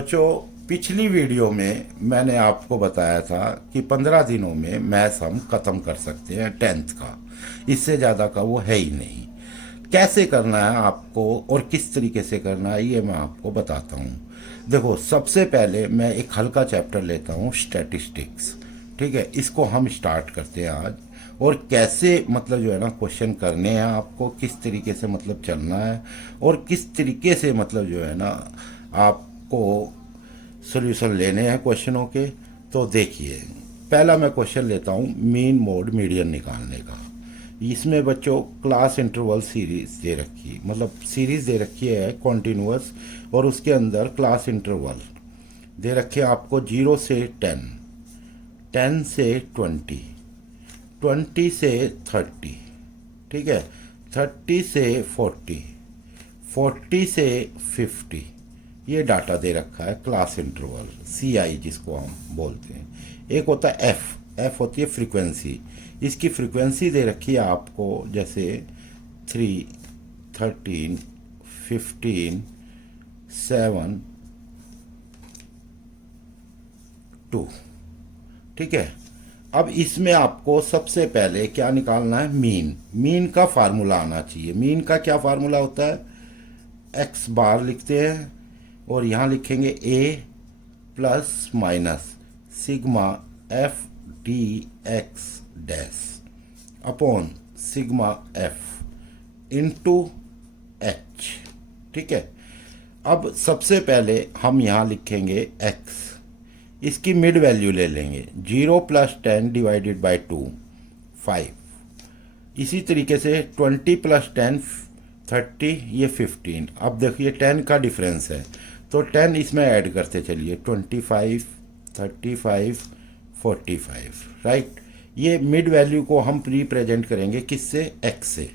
बच्चों, पिछली वीडियो में मैंने आपको बताया था कि 15 दिनों में मैथ्स हम ख़त्म कर सकते हैं 10th का। इससे ज़्यादा का वो है ही नहीं। कैसे करना है आपको और किस तरीके से करना है ये मैं आपको बताता हूँ। देखो, सबसे पहले मैं एक हल्का चैप्टर लेता हूँ, स्टैटिस्टिक्स। ठीक है, इसको हम स्टार्ट करते हैं आज। और कैसे मतलब जो है ना क्वेश्चन करने हैं आपको, किस तरीके से मतलब चलना है और किस तरीके से मतलब जो है ना आपको सॉल्यूशन लेने हैं क्वेश्चनों के। तो देखिए, पहला मैं क्वेश्चन लेता हूँ मीन मोड मीडियन निकालने का। इसमें बच्चों क्लास इंटरवल सीरीज दे रखी, मतलब सीरीज दे रखी है कॉन्टिन्यूअस, और उसके अंदर क्लास इंटरवल दे रखे आपको 0 से 10, 10 से 20, 20 से 30, ठीक है, 30 से 40, 40 से 50। ये डाटा दे रखा है क्लास इंटरवल, सी आई जिसको हम बोलते हैं। एक होता है एफ, एफ होती है फ्रीक्वेंसी। इसकी फ्रीक्वेंसी दे रखी है आपको, जैसे 3, 13, 15, 7, 2। ठीक है, अब इसमें आपको सबसे पहले क्या निकालना है? मीन। मीन का फार्मूला आना चाहिए। मीन का क्या फार्मूला होता है? एक्स बार लिखते हैं और यहाँ लिखेंगे a plus minus sigma F D x dash upon sigma f into H. ठीक है, अब सबसे पहले हम यहाँ लिखेंगे एक्स, इसकी मिड वैल्यू ले लेंगे। 0 प्लस 10 डिवाइडेड बाई 2, 5। इसी तरीके से 20 प्लस 10 30, ये 15। अब देखिए 10 का डिफरेंस है तो 10 इसमें ऐड करते चलिए, 25, 35, 45। राइट, ये मिड वैल्यू को हम रिप्रेजेंट करेंगे किससे? एक्स से।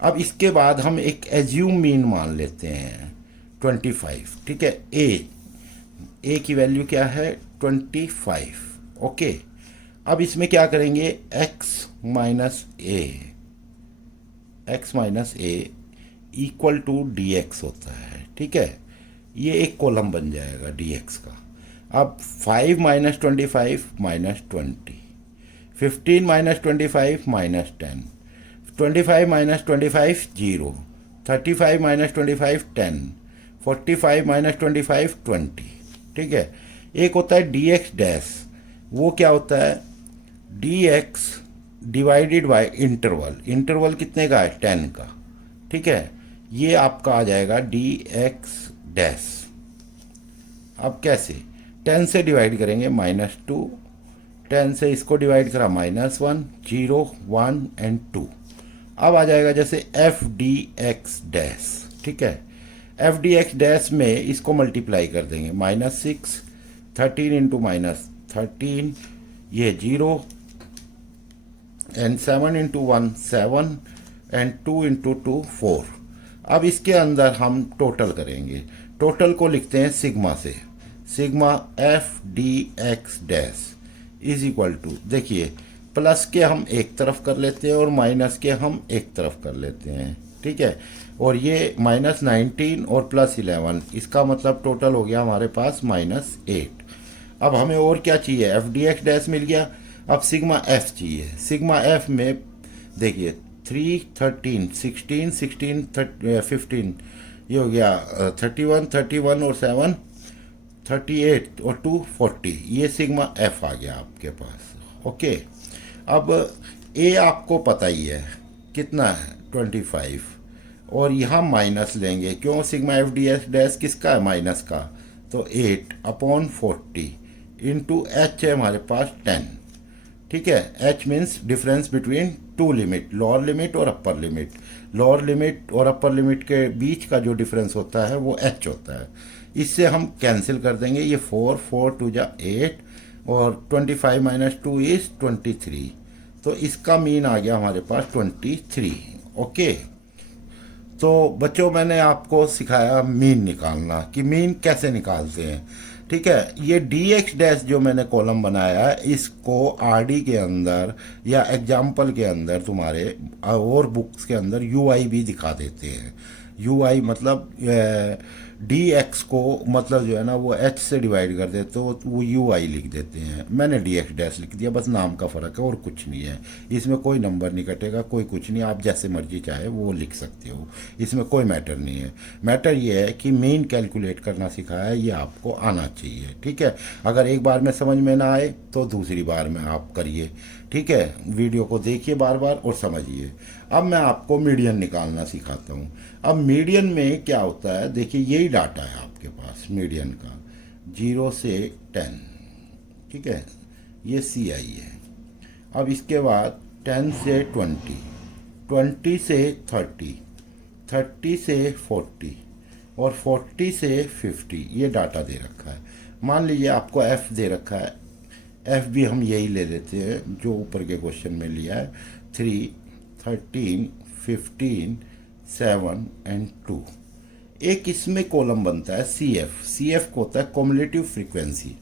अब इसके बाद हम एक एज्यूम मीन मान लेते हैं 25। ठीक है, ए की वैल्यू क्या है? 25। ओके, अब इसमें क्या करेंगे? X minus A, X minus A equal to D X होता है। ठीक है, ये एक कॉलम बन जाएगा डी एक्स का। अब 5 minus 25 minus 20, 15 minus 25 minus 10, 25 minus 25 0, 35 minus 25 10, 45 minus 25 20। ठीक है, एक होता है डी एक्स डैश, वो क्या होता है? D x divided by interval. Interval कितने का है? 10 का। ठीक है, ये आपका आ जाएगा डी एक्स डैश। अब कैसे? 10 से डिवाइड करेंगे -2, 10 से इसको डिवाइड करा -1, 0, 1 एंड 2। अब आ जाएगा जैसे एफ डी एक्स डैश। ठीक है, एफ डी एक्स डैश में इसको मल्टीप्लाई कर देंगे, -6, 13 इंटू -13, ये 0 एंड 7 इंटू 1 7 एंड 2 इंटू 2 4। अब इसके अंदर हम टोटल करेंगे। टोटल को लिखते हैं सिग्मा से, sigma F D x dash is equal to, देखिए प्लस के हम एक तरफ कर लेते हैं और माइनस के हम एक तरफ कर लेते हैं। ठीक है, और ये -19 और +11, इसका मतलब टोटल हो गया हमारे पास -8। अब हमें और क्या चाहिए? एफ डी एक्स डैश मिल गया। अब सिग्मा एफ चाहिए। सिग्मा एफ में देखिए 3, 13, 16, 16, 15, ये हो गया 31, 31 और 7 38 और 2 40। ये सिग्मा एफ आ गया आपके पास। ओके, अब ए आपको पता ही है कितना है, 25, और यहाँ माइनस लेंगे, क्यों? Sigma F D S dash किसका है? माइनस का। तो 8 अपॉन 40 इंटू एच है हमारे पास 10। ठीक है, H means difference between two limit, lower limit और अपर लिमिट। लोअर लिमिट और अपर लिमिट के बीच का जो डिफरेंस होता है वो एच होता है। इससे हम कैंसिल कर देंगे, ये 4, 4 2 जा 8 और 25 माइनस 2 इज 23। तो इसका मीन आ गया हमारे पास 23। ओके, तो बच्चों मैंने आपको सिखाया मीन निकालना, कि मीन कैसे निकालते हैं। ठीक है, ये डी एक्स डैश जो मैंने कॉलम बनाया है, इसको आर डी के अंदर या एग्जाम्पल के अंदर तुम्हारे और बुक्स के अंदर यू आई भी दिखा देते हैं। यू आई मतलब डी एक्स को मतलब जो है ना वो एच से डिवाइड कर देते हो तो वो यू आई लिख देते हैं। मैंने डी एक्स डैश लिख दिया, बस नाम का फ़र्क है और कुछ नहीं है। इसमें कोई नंबर नहीं कटेगा, कोई कुछ नहीं, आप जैसे मर्जी चाहे वो लिख सकते हो, इसमें कोई मैटर नहीं है। मैटर ये है कि मीन कैलकुलेट करना सिखाया है, ये आपको आना चाहिए, ठीक है। अगर एक बार में समझ में ना आए तो दूसरी बार में आप करिए, ठीक है। वीडियो को देखिए बार बार और समझिए। अब मैं आपको मीडियन निकालना सिखाता हूँ। अब मीडियन में क्या होता है, देखिए यही डाटा है आपके पास मीडियन का, 0 से 10, ठीक है, ये सी आई है। अब इसके बाद 10 से 20, 20 से 30, 30 से 40 और 40 से 50, ये डाटा दे रखा है। मान लीजिए आपको एफ दे रखा है, एफ भी हम यही ले लेते हैं जो ऊपर के क्वेश्चन में लिया है, 3, 13, 15, 7 एंड 2। एक इसमें कॉलम बनता है सी एफ, सी एफ को होता है कॉम्युलेटिव फ्रीक्वेंसी।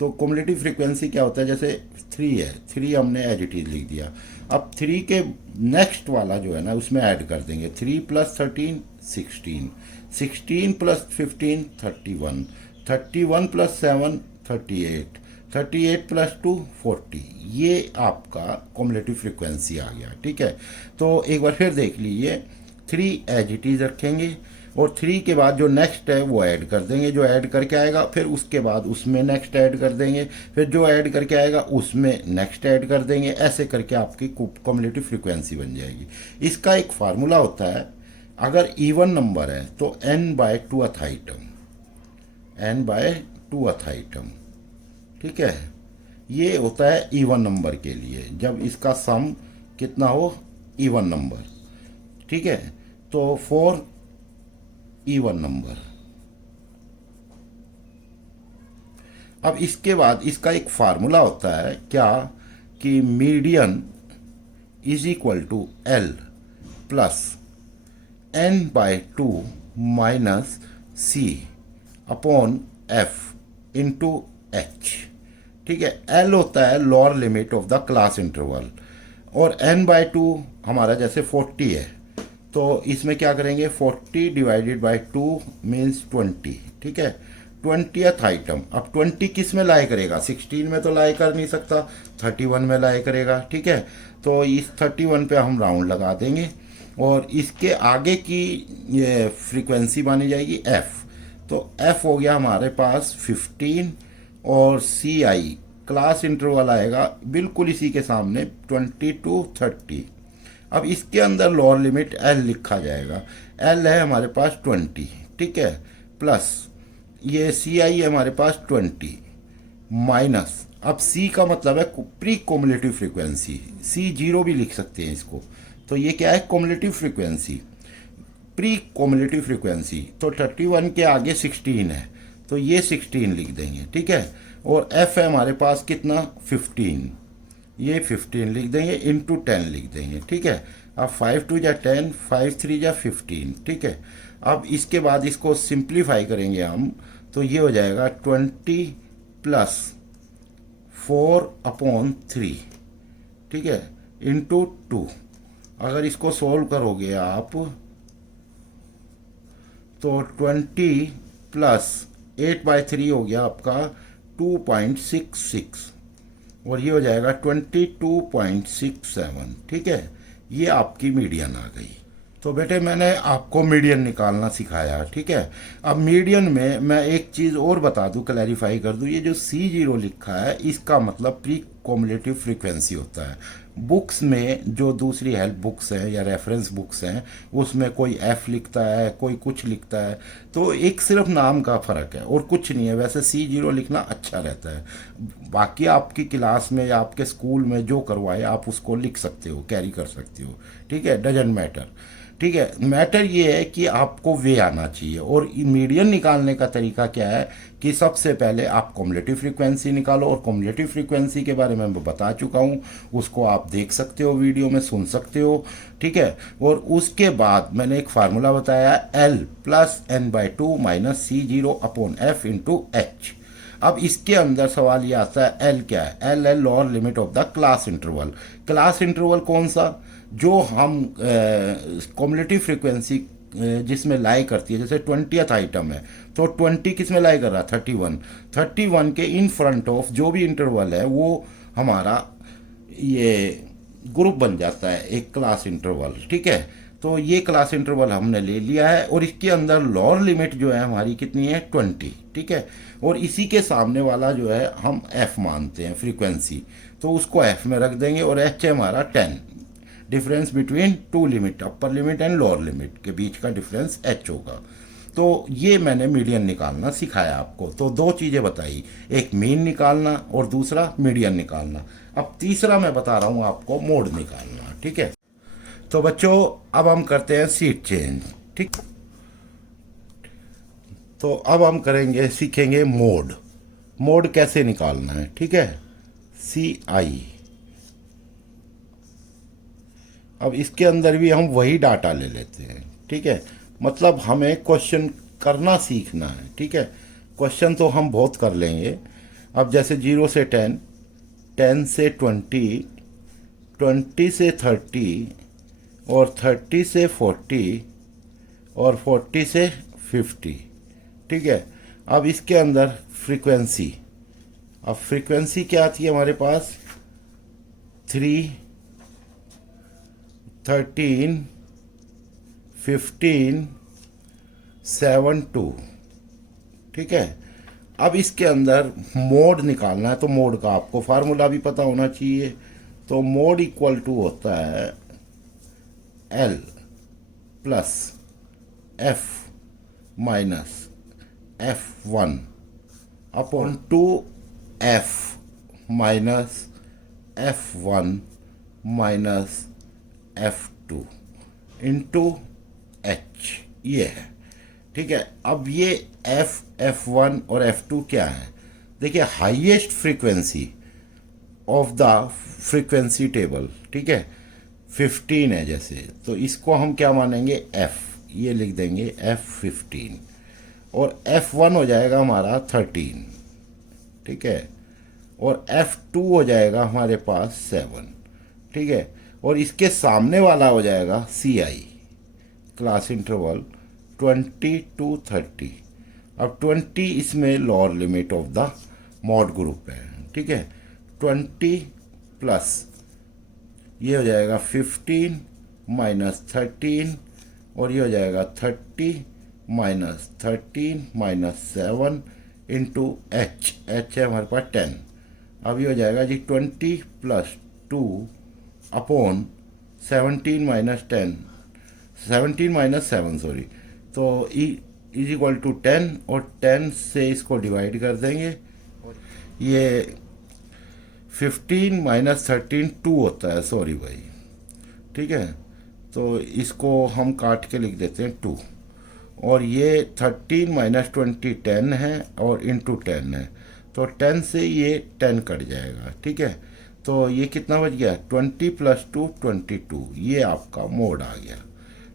तो कॉम्युलेटिव फ्रीक्वेंसी क्या होता है, जैसे 3 है, 3 हमने एज इट इज लिख दिया। अब 3 के नेक्स्ट वाला जो है ना उसमें ऐड कर देंगे, 3 + 13 16, 16 + 15 31, 31 + 7 38, 38 + 2 40। ये आपका कॉम्युलेटिव फ्रीक्वेंसी आ गया, ठीक है। तो एक बार फिर देख लीजिए, 3 एज इट इज रखेंगे और 3 के बाद जो नेक्स्ट है वो ऐड कर देंगे, जो ऐड करके आएगा फिर उसके बाद उसमें नेक्स्ट ऐड कर देंगे, फिर जो ऐड करके आएगा उसमें नेक्स्ट ऐड कर देंगे। ऐसे करके आपकी कॉम्युलेटिव फ्रीक्वेंसी बन जाएगी। इसका एक फार्मूला होता है, अगर इवन नंबर है तो n/2th आइटम, n/2th आइटम, ठीक है। ये होता है इवन नंबर के लिए, जब इसका सम कितना हो, इवन नंबर, ठीक है। तो 4 इवन नंबर। अब इसके बाद इसका एक फार्मूला होता है क्या, कि median is equal to L plus n/2 minus C upon F into H, ठीक है। एल होता है lower limit of the class interval और n/2 हमारा जैसे 40 है, तो इसमें क्या करेंगे, 40 डिवाइडेड बाई 2 मीन्स 20, ठीक है। 20th आइटम, अब 20 किस में लाए करेगा, 16 में तो लाए कर नहीं सकता, 31 में लाए करेगा, ठीक है। तो इस 31 पे हम राउंड लगा देंगे और इसके आगे की ये फ्रीक्वेंसी मानी जाएगी एफ। तो एफ हो गया हमारे पास 15 और सी आई क्लास इंटरवल आएगा बिल्कुल इसी के सामने 20 to 30। अब इसके अंदर लोअर लिमिट एल लिखा जाएगा, एल है हमारे पास 20, ठीक है, प्लस ये सी आई है हमारे पास 20 माइनस, अब सी का मतलब है प्री कोमुलेटिव फ्रीक्वेंसी, सी 0 भी लिख सकते हैं इसको। तो ये क्या है, कोमुलेटिव फ्रीक्वेंसी, प्री कोमुलेटिव फ्रीक्वेंसी। तो 31 के आगे 16 है तो ये 16 लिख देंगे, ठीक है। और एफ है हमारे पास कितना, 15, ये 15 लिख देंगे, इंटू 10 लिख देंगे, ठीक है। अब 5 2 जा 10, 5 3 जा 15, ठीक है। अब इसके बाद इसको सिंप्लीफाई करेंगे हम, तो ये हो जाएगा 20 + 4/3, ठीक है, इंटू 2। अगर इसको सोल्व करोगे आप तो 20 + 8/3 हो गया आपका 2.66 और ये हो जाएगा 22.67, ठीक है। ये आपकी मीडियन आ गई। तो बेटे मैंने आपको मीडियन निकालना सिखाया, ठीक है। अब मीडियन में मैं एक चीज़ और बता दूं, क्लैरिफाई कर दूं, ये जो C0 लिखा है इसका मतलब प्री कोमुलेटिव फ्रीक्वेंसी होता है। बुक्स में जो दूसरी हेल्प बुक्स हैं या रेफरेंस बुक्स हैं उसमें कोई F लिखता है, कोई कुछ लिखता है, तो एक सिर्फ नाम का फ़र्क है और कुछ नहीं है। वैसे C0 लिखना अच्छा रहता है, बाकी आपकी क्लास में या आपके स्कूल में जो करवाए आप उसको लिख सकते हो, कैरी कर सकते हो, ठीक है, डजंट मैटर, ठीक है। मैटर ये है कि आपको वे आना चाहिए। और मीडियन निकालने का तरीका क्या है कि सबसे पहले आप कॉम्युलेटिव फ्रीक्वेंसी निकालो, और कॉम्युलेटिव फ्रीक्वेंसी के बारे में मैं बता चुका हूँ, उसको आप देख सकते हो, वीडियो में सुन सकते हो, ठीक है। और उसके बाद मैंने एक फार्मूला बताया, L + n/2 minus C0/F into H. अब इसके अंदर सवाल ये आता है, एल क्या है, एल है lower limit of the class interval. Class interval कौन सा, जो हम कॉम्युलेटिव फ्रीक्वेंसी जिसमें लाई करती है, जैसे 20th आइटम है तो 20 किस में लाई कर रहा है, 31। 31 के इन फ्रंट ऑफ जो भी इंटरवल है वो हमारा ये ग्रुप बन जाता है, एक क्लास इंटरवल। ठीक है, तो ये क्लास इंटरवल हमने ले लिया है और इसके अंदर लोअर लिमिट जो है हमारी कितनी है, 20। ठीक है, और इसी के सामने वाला जो है हम f मानते हैं फ्रीक्वेंसी, तो उसको f में रख देंगे और h है हमारा 10। Difference between two limit, upper limit and lower limit के बीच का डिफरेंस h होगा। तो ये मैंने मीडियन निकालना सिखाया आपको। तो दो चीज़ें बताई, एक मीन निकालना और दूसरा मीडियन निकालना। अब तीसरा मैं बता रहा हूँ आपको मोड निकालना। ठीक है, तो बच्चों अब हम करते हैं सीट चेंज। ठीक, तो अब हम करेंगे, सीखेंगे मोड। मोड कैसे निकालना है। ठीक है, CI। अब इसके अंदर भी हम वही डाटा ले लेते हैं। ठीक है, मतलब हमें क्वेश्चन करना सीखना है। ठीक है, क्वेश्चन तो हम बहुत कर लेंगे। अब जैसे 0 से 10, 10 से 20, 20 से 30 और 30 से 40 और 40 से 50। ठीक है, अब इसके अंदर फ्रीक्वेंसी, अब फ्रीक्वेंसी क्या आती है हमारे पास, 3, 13, 15, 7, 2। ठीक है, अब इसके अंदर मोड निकालना है, तो मोड का आपको फार्मूला भी पता होना चाहिए। तो मोड इक्वल टू होता है L plus F minus F1 upon 2F minus F1 minus F2 into H, ये है। ठीक है, अब ये F1 और F2 क्या है, देखिए highest frequency of the frequency table. ठीक है, 15 है जैसे, तो इसको हम क्या मानेंगे, F, ये लिख देंगे F15। और F1 हो जाएगा हमारा 13। ठीक है, और F2 हो जाएगा हमारे पास 7। ठीक है, और इसके सामने वाला हो जाएगा CI, क्लास इंटरवल 20 to 30। अब 20 इसमें lower limit of the mod group है। ठीक है, 20 प्लस ये हो जाएगा 15 माइनस 13 और ये हो जाएगा 30 माइनस 13 माइनस 7 इंटू H है हमारे पास 10। अब ये हो जाएगा जी 20 plus 2 upon 17 minus 10, 17 minus 7 sorry, तो इज इक्वल टू 10 और 10 से इसको डिवाइड कर देंगे। ये 15 माइनस 13 2 होता है, सॉरी भाई। ठीक है, तो इसको हम काट के लिख देते हैं 2, और ये 13 माइनस 20 10 है और इंटू 10 है, तो 10 से ये 10 कट जाएगा। ठीक है, तो ये कितना बच गया, 20 प्लस 2 22, ये आपका मोड आ गया।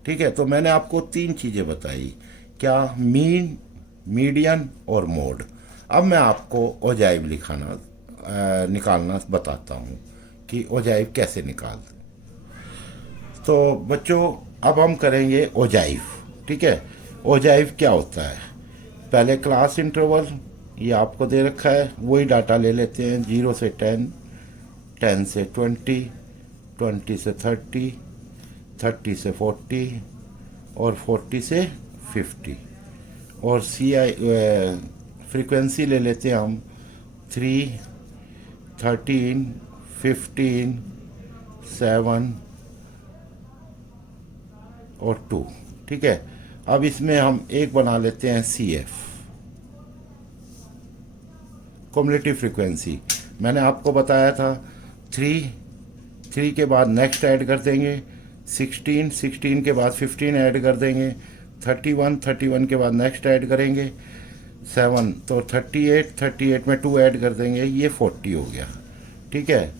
ठीक है, तो मैंने आपको तीन चीज़ें बताई, क्या, मीन, मीडियन और मोड। अब मैं आपको ओजाइव निकालना बताता हूँ कि ओजाइव कैसे निकालते। तो बच्चों अब हम करेंगे ओजाइव। ठीक है, ओजाइव क्या होता है, पहले क्लास इंटरवल ये आपको दे रखा है, वही डाटा ले लेते हैं, 0 से 10, 10 से 20, 20 से 30, 30 से 40 और 40 से 50। और CI फ्रीक्वेंसी ले लेते हैं हम 3, 13, 15, 7 और 2। ठीक है, अब इसमें हम एक बना लेते हैं CF, कम्युलेटिव फ्रीक्वेंसी। मैंने आपको बताया था 3 के बाद नेक्स्ट ऐड कर देंगे, 16 के बाद 15 ऐड कर देंगे, 31 के बाद नेक्स्ट ऐड करेंगे 7, तो 38 में 2 ऐड कर देंगे, ये 40 हो गया। ठीक है,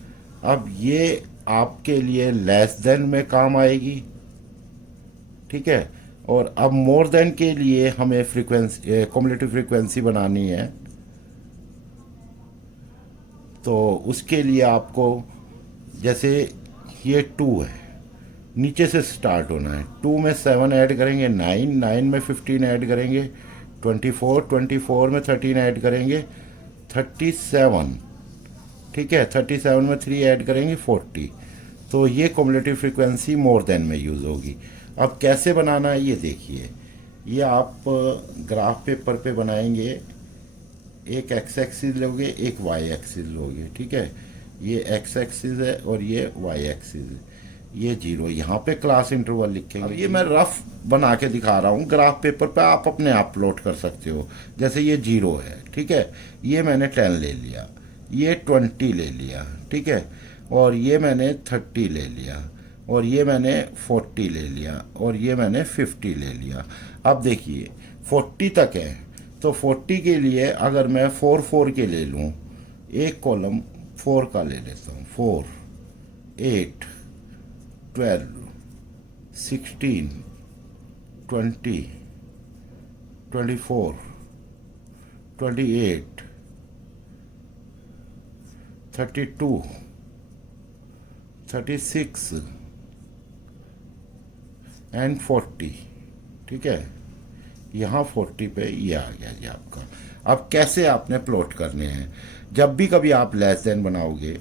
अब ये आपके लिए लेस देन में काम आएगी। ठीक है, और अब मोर देन के लिए हमें फ्रीक्वेंसी, कम्युलेटिव फ्रीक्वेंसी बनानी है, तो उसके लिए आपको, जैसे ये 2 है नीचे से स्टार्ट होना है। 2 में 7 ऐड करेंगे 9, 9 में 15 ऐड करेंगे 24, 24 में 13 ऐड करेंगे 37, ठीक है। 37 में 3 ऐड करेंगे 40। तो ये कॉम्युलेटिव फ्रीक्वेंसी मोर देन में यूज़ होगी। अब कैसे बनाना है ये देखिए। ये आप ग्राफ पेपर पे बनाएंगे, एक एक्स एक्सिस लोगे, एक वाई एक्सिस लोगे, ठीक है। ये एक्स एक्सिस है और ये वाई एक्सिस है। ये 0, यहाँ पे क्लास इंटरवल लिखेंगे। अब ये मैं रफ बना के दिखा रहा हूँ ग्राफ पेपर पे, आप अपने आप प्लॉट कर सकते हो। जैसे ये 0 है, ठीक है, ये मैंने 10 ले लिया, ये 20 ले लिया, ठीक है, और ये मैंने 30 ले लिया, और ये मैंने 40 ले लिया, और ये मैंने 50 ले लिया। अब देखिए 40 तक है, तो 40 के लिए अगर मैं 4 4 के ले लूँ, एक कॉलम 4 का ले लेता हूँ, 4, 8, 12, 16, 20, 24, 28, 32, 36 एंड 40, ठीक है। यहाँ 40 पे ये आ गया जी आपका। अब कैसे आपने प्लॉट करने हैं, जब भी कभी आप लेस देन बनाओगे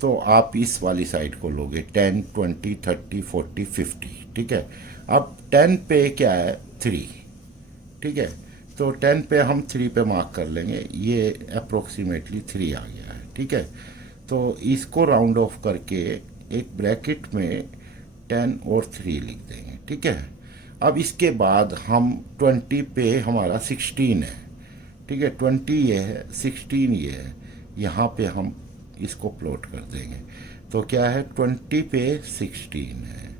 तो आप इस वाली साइड को लोगे, 10, 20, 30, 40, 50, ठीक है। अब 10 पे क्या है, 3, ठीक है, तो 10 पे हम 3 पे मार्क कर लेंगे, ये अप्रोक्सीमेटली 3 आ गया है, ठीक है। तो इसको राउंड ऑफ करके एक ब्रैकेट में 10 और 3 लिख देंगे, ठीक है। अब इसके बाद हम 20 पे हमारा 16 है, ठीक है, 20 ये है, 16 ये है, यहाँ पे हम इसको प्लॉट कर देंगे। तो क्या है, 20 पे 16 है,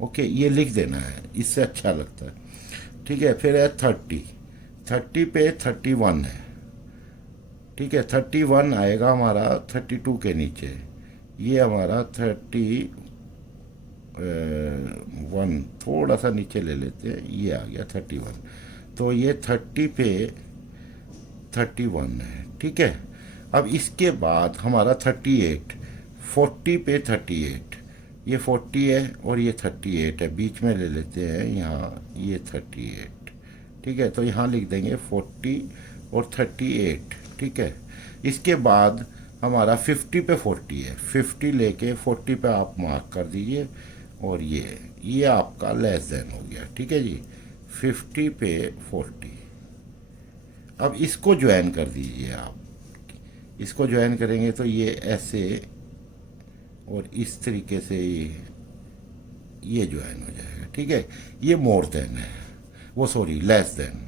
ओके, ये लिख देना है, इससे अच्छा लगता है, ठीक है। फिर है 30, 30 पे 31 है, ठीक है, 31 आएगा हमारा 32 के नीचे, ये हमारा 31 थोड़ा सा नीचे ले लेते हैं, ये आ गया 31। तो ये 30 पे 31 है, ठीक है। अब इसके बाद हमारा 38, 40 पे 38, ये 40 है और ये 38 है, बीच में ले लेते हैं यहाँ, ये 38, ठीक है। तो यहाँ लिख देंगे 40 और 38, ठीक है। इसके बाद हमारा 50 पे 40 है, 50 लेके 40 पे आप मार्क कर दीजिए, और ये आपका लेस देन हो गया, ठीक है जी, 50 पे 40। अब इसको ज्वाइन कर दीजिए आप, इसको ज्वाइन करेंगे तो ये ऐसे और इस तरीके से ये ज्वाइन हो जाएगा, ठीक है। ये मोर देन है, वो सॉरी लेस देन,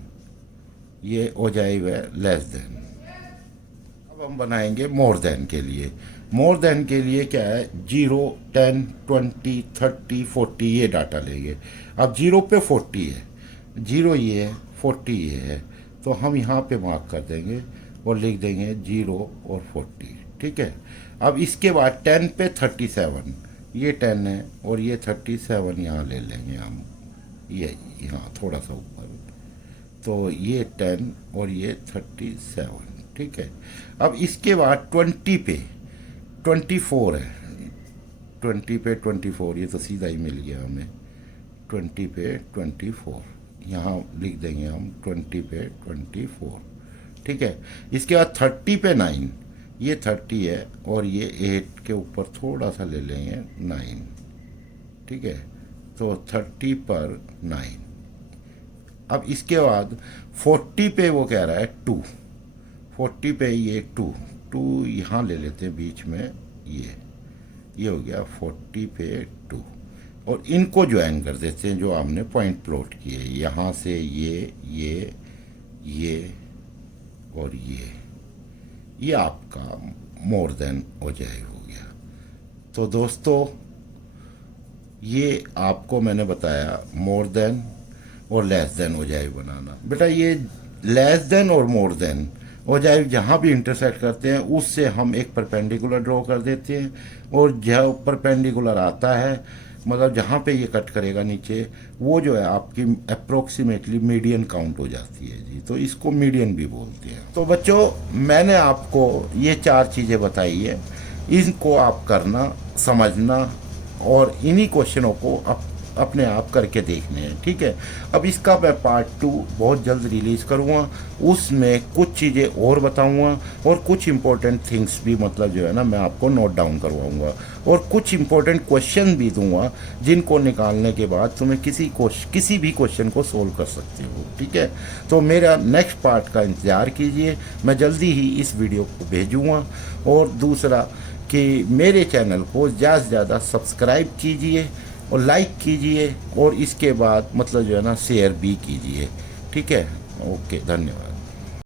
ये हो जाएगा लेस देन। अब हम बनाएंगे मोर देन के लिए। मोर देन के लिए क्या है, 0, 10, 20, 30, 40 ये डाटा लेंगे। अब 0 पे 40 है, 0 ये है, 40 ये है, तो हम यहाँ पे मार्क कर देंगे और लिख देंगे 0 और 40, ठीक है। अब इसके बाद 10 पे 37, ये 10 है और ये 37 यहाँ ले लेंगे हम, ये यहाँ थोड़ा सा ऊपर, तो ये 10 और ये 37, ठीक है। अब इसके बाद 20 पे 24 है, 20 पे 24, ये तो सीधा ही मिल गया हमें, 20 पे 24 यहाँ लिख देंगे हम, 20 पे 24, ठीक है। इसके बाद 30 पे 9, ये 30 है और ये 8 के ऊपर थोड़ा सा ले लेंगे 9, ठीक है। तो 30 पर 9। अब इसके बाद 40 पे वो कह रहा है 2, 40 पे ये 2 यहाँ ले लेते हैं बीच में, ये हो गया 40 पे 2, और इनको ज्वाइन कर देते हैं जो हमने पॉइंट प्लॉट किए, यहाँ से ये और ये आपका मोर देन हो गया। तो दोस्तों ये आपको मैंने बताया मोर देन और लेस देन हो जाए बनाना। बेटा ये लेस देन और मोर देन हो जाए जहाँ भी इंटरसेक्ट करते हैं उससे हम एक परपेंडिकुलर ड्रॉ कर देते हैं, और जहाँ परपेंडिकुलर आता है मतलब जहाँ पे ये कट करेगा नीचे, वो जो है आपकी अप्रोक्सीमेटली मीडियन काउंट हो जाती है जी, तो इसको मीडियन भी बोलते हैं। तो बच्चों मैंने आपको ये 4 चीज़ें बताई है, इनको आप करना, समझना और इन्हीं क्वेश्चनों को अपने आप करके देखने हैं, ठीक है। अब इसका मैं पार्ट 2 बहुत जल्द रिलीज़ करूँगा, उसमें कुछ चीज़ें और बताऊँगा और कुछ इम्पोर्टेंट थिंग्स भी मतलब जो है ना मैं आपको नोट डाउन करवाऊँगा और कुछ इम्पोर्टेंट क्वेश्चन भी दूंगा जिनको निकालने के बाद तुम्हें किसी भी क्वेश्चन को सोल्व कर सकते हो, ठीक है। तो मेरा नेक्स्ट पार्ट का इंतज़ार कीजिए, मैं जल्दी ही इस वीडियो को भेजूँगा। और दूसरा कि मेरे चैनल को ज़्यादा से ज़्यादा सब्सक्राइब कीजिए और लाइक कीजिए और इसके बाद मतलब जो है ना शेयर भी कीजिए, ठीक है। ओके, धन्यवाद।